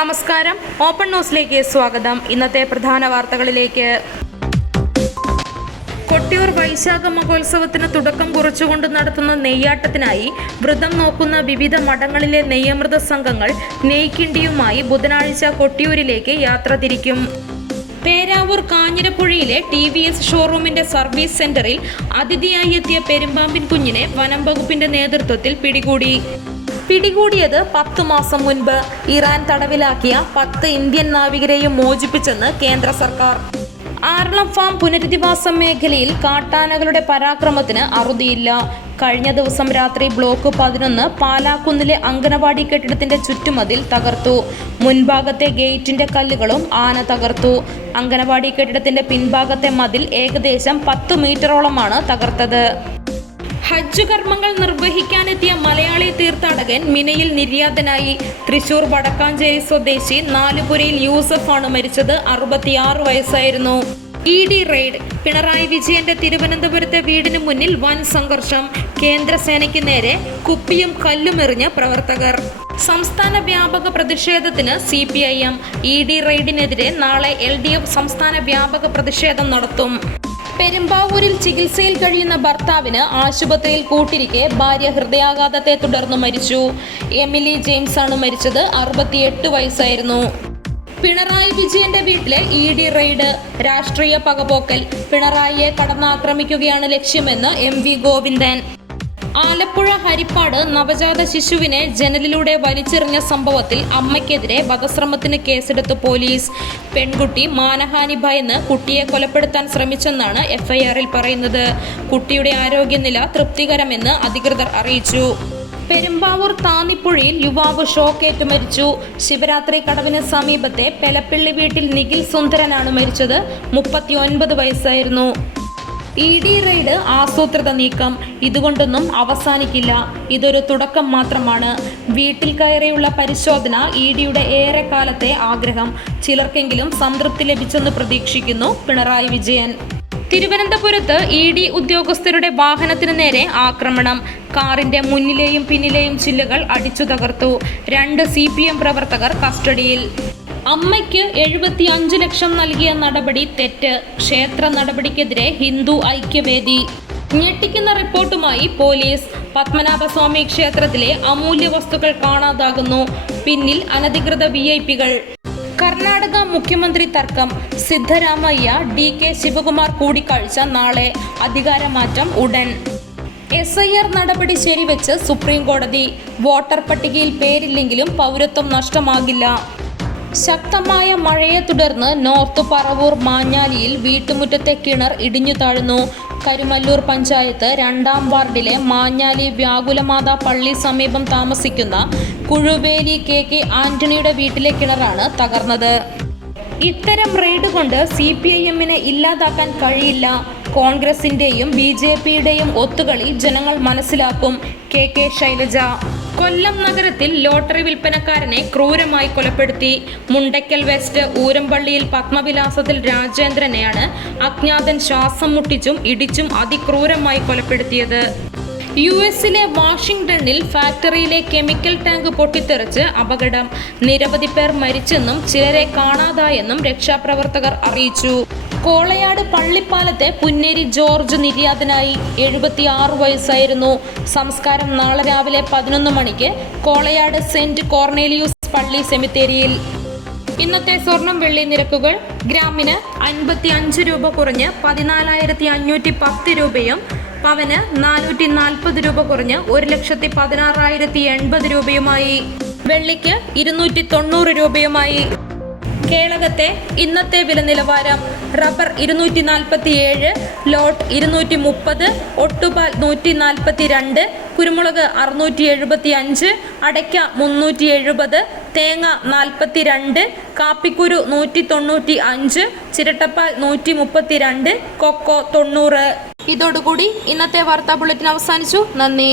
നമസ്കാരം, ഓപ്പൺ ന്യൂസിലേക്ക് സ്വാഗതം. ഇന്നത്തെ പ്രധാന വാർത്തകളിലേക്ക്. കൊട്ടിയൂർ വൈശാഖ മഹോത്സവത്തിന് തുടക്കം കുറിച്ചുകൊണ്ട് നടത്തുന്ന നെയ്യാട്ടത്തിനായി വ്രതം നോക്കുന്ന വിവിധ മഠങ്ങളിലെ നെയ്യമൃത സംഘങ്ങൾ നെയ്ക്കിണ്ടിയുമായി ബുധനാഴ്ച കൊട്ടിയൂരിലേക്ക് യാത്ര തിരിക്കും. പേരാവൂർ കാഞ്ഞിരപ്പുഴയിലെ TVS ഷോറൂമിന്റെ സർവീസ് സെന്ററിൽ അതിഥിയായി എത്തിയ പെരുമ്പാമ്പിൻ കുഞ്ഞിനെ വനം വകുപ്പിന്റെ നേതൃത്വത്തിൽ പിടികൂടിയത് 10 മാസം മുൻപ് ഇറാൻ തടവിലാക്കിയ 10 ഇന്ത്യൻ നാവികരെയും മോചിപ്പിച്ചെന്ന് കേന്ദ്ര സർക്കാർ. ആറളം ഫാം പുനരധിവാസ മേഖലയിൽ കാട്ടാനകളുടെ പരാക്രമത്തിന് അറുതിയില്ല. കഴിഞ്ഞ ദിവസം രാത്രി ബ്ലോക്ക് 11 പാലാക്കുന്നിലെ അങ്കണവാടി കെട്ടിടത്തിന്റെ ചുറ്റുമതിൽ തകർത്തു. മുൻഭാഗത്തെ ഗേറ്റിന്റെ കല്ലുകളും ആന തകർത്തു. അങ്കണവാടി കെട്ടിടത്തിന്റെ പിൻഭാഗത്തെ മതിൽ ഏകദേശം 10 മീറ്ററോളമാണ് തകർത്തത്. ഹജ്ജ് കർമ്മങ്ങൾ നിർവഹിക്കാനെത്തിയ മലയാളി തീർത്ഥാടകൻ മിനയിൽ നിര്യാതനായി. തൃശൂർ വടക്കാഞ്ചേരി സ്വദേശി നാലുപുരയിൽ യൂസഫാണ് മരിച്ചത്. 66 വയസ്സായിരുന്നു. ED raid. പിണറായി വിജയന്റെ തിരുവനന്തപുരത്തെ വീടിന് മുന്നിൽ വൻ സംഘർഷം. കേന്ദ്രസേനയ്ക്ക് നേരെ കുപ്പിയും കല്ലുമെറിഞ്ഞ പ്രവർത്തകർ. സംസ്ഥാന വ്യാപക പ്രതിഷേധത്തിന് CPIM. ED റെയ്ഡിനെതിരെ നാളെ LDF സംസ്ഥാന വ്യാപക പ്രതിഷേധം നടത്തും. പെരുമ്പാവൂരിൽ ചികിത്സയിൽ കഴിയുന്ന ഭർത്താവിന് ആശുപത്രിയിൽ കൂട്ടിരിക്കെ ഭാര്യ ഹൃദയാഘാതത്തെ തുടർന്ന് മരിച്ചു. എമിലി ജെയിംസ് ആണ് മരിച്ചത്. 68 വയസ്സായിരുന്നു. പിണറായി വിജയന്റെ വീട്ടിലെ ED റെയ്ഡ്. രാഷ്ട്രീയ പകപോക്കൽ. പിണറായിയെ കടന്നാക്രമിക്കുകയാണ് ലക്ഷ്യമെന്ന് MV ഗോവിന്ദൻ. ആലപ്പുഴ ഹരിപ്പാട് നവജാത ശിശുവിനെ ജനലിലൂടെ വലിച്ചെറിഞ്ഞ സംഭവത്തിൽ അമ്മയ്ക്കെതിരെ വധശ്രമത്തിന് കേസെടുത്ത് പോലീസ്. പെൺകുട്ടി മാനഹാനി ഭയന്ന് കുട്ടിയെ കൊലപ്പെടുത്താൻ ശ്രമിച്ചെന്നാണ് FIR-ൽ പറയുന്നത്. കുട്ടിയുടെ ആരോഗ്യനില തൃപ്തികരമെന്ന് അധികൃതർ അറിയിച്ചു. പെരുമ്പാവൂർ താന്നിപ്പുഴയിൽ യുവാവ് ഷോക്കേറ്റ് മരിച്ചു. ശിവരാത്രി കടവിന് സമീപത്തെ പെലപ്പിള്ളി വീട്ടിൽ നിഖിൽ സുന്ദരനാണ് മരിച്ചത്. 39 വയസ്സായിരുന്നു. ED റെയ്ഡ് ആസൂത്രിത നീക്കം. ഇതുകൊണ്ടൊന്നും അവസാനിക്കില്ല. ഇതൊരു തുടക്കം മാത്രമാണ്. വീട്ടിൽ കയറിയുള്ള പരിശോധന EDയുടെ ഏറെക്കാലത്തെ ആഗ്രഹം. ചിലർക്കെങ്കിലും സംതൃപ്തി ലഭിച്ചെന്ന് പ്രതീക്ഷിക്കുന്നു പിണറായി വിജയൻ. തിരുവനന്തപുരത്ത് ED ഉദ്യോഗസ്ഥരുടെ വാഹനത്തിന് നേരെ ആക്രമണം. കാറിന്റെ മുന്നിലെയും പിന്നിലെയും ചില്ലുകൾ അടിച്ചു തകർത്തു. 2 CPM പ്രവർത്തകർ കസ്റ്റഡിയിൽ. അമ്മയ്ക്ക് 75 ലക്ഷം നൽകിയ നടപടി തെറ്റ്. ക്ഷേത്ര നടപടിക്കെതിരെ ഹിന്ദു ഐക്യവേദി. ഞെട്ടിക്കുന്ന റിപ്പോർട്ടുമായി പോലീസ്. പത്മനാഭസ്വാമി ക്ഷേത്രത്തിലെ അമൂല്യ വസ്തുക്കൾ കാണാതാകുന്നു. പിന്നിൽ അനധികൃത VIP-കൾ. കർണാടക മുഖ്യമന്ത്രി തർക്കം. സിദ്ധരാമയ്യ DK ശിവകുമാർ കൂടിക്കാഴ്ച നാളെ. അധികാരമാറ്റം ഉടൻ. SIR നടപടി ശരിവെച്ച് സുപ്രീം കോടതി. വോട്ടർ പട്ടികയിൽ പേരില്ലെങ്കിലും പൗരത്വം നഷ്ടമാകില്ല. ശക്തമായ മഴയെ തുടർന്ന് നോർത്ത് പറവൂർ മാഞ്ഞാലിയിൽ വീട്ടുമുറ്റത്തെ കിണർ ഇടിഞ്ഞു താഴ്ന്നു. കരുമല്ലൂർ പഞ്ചായത്ത് 2-ാം വാർഡിലെ മാഞ്ഞാലി വ്യാകുലമാതാ പള്ളി സമീപം താമസിക്കുന്ന കുഴുവേലി KK ആന്റണിയുടെ വീട്ടിലെ കിണറാണ് തകർന്നത്. ഇത്തരം റെയ്ഡ് കൊണ്ട് CPIM-നെ ഇല്ലാതാക്കാൻ കഴിയില്ല. കോൺഗ്രസിന്റെയും BJP-യുടെയും ഒത്തുകളി ജനങ്ങൾ മനസ്സിലാക്കും. KK ശൈലജ. കൊല്ലം നഗരത്തിൽ ലോട്ടറി വിൽപ്പനക്കാരനെ ക്രൂരമായി കൊലപ്പെടുത്തി. മുണ്ടയ്ക്കൽ വെസ്റ്റ് ഊരമ്പള്ളിയിൽ പത്മവിലാസത്തിൽ രാജേന്ദ്രനെയാണ് അജ്ഞാതൻ ശ്വാസം മുട്ടിച്ചും ഇടിച്ചും അതിക്രൂരമായി കൊലപ്പെടുത്തിയത്. US-ലെ വാഷിംഗ്ടണിൽ ഫാക്ടറിയിലെ കെമിക്കൽ ടാങ്ക് പൊട്ടിത്തെറിച്ച് അപകടം. നിരവധി പേർ മരിച്ചെന്നും ചിലരെ കാണാതായെന്നും രക്ഷാപ്രവർത്തകർ അറിയിച്ചു. കോളയാട് പള്ളിപ്പാലത്തെ പുന്നേരി ജോർജ് നിര്യാതനായി. 76 വയസ്സായിരുന്നു. സംസ്കാരം നാളെ രാവിലെ 11 മണിക്ക് കോളയാട് സെന്റ് കോർണേലിയൂസ് പള്ളി സെമിത്തേരിയിൽ. ഇന്നത്തെ സ്വർണം വെള്ളി നിരക്കുകൾ. ഗ്രാമിന് 55 രൂപ കുറഞ്ഞ് 14,510 രൂപയും പവന് 440 രൂപ കുറഞ്ഞ് 1,16,080 രൂപയുമായി. വെള്ളിക്ക് 290 രൂപയുമായി. കേളകത്തെ ഇന്നത്തെ വില നിലവാരം. റബ്ബർ 247, ലോട്ട് 230, ഒട്ടുപാൽ 142, കുരുമുളക് 675, അടയ്ക്ക 370, തേങ്ങ 42, കാപ്പിക്കുരു 195, ചിരട്ടപ്പാൽ 132, കൊക്കോ 90. ഇതോടുകൂടി ഇന്നത്തെ വാർത്താ ബുള്ളറ്റിൻ അവസാനിച്ചു. നന്ദി.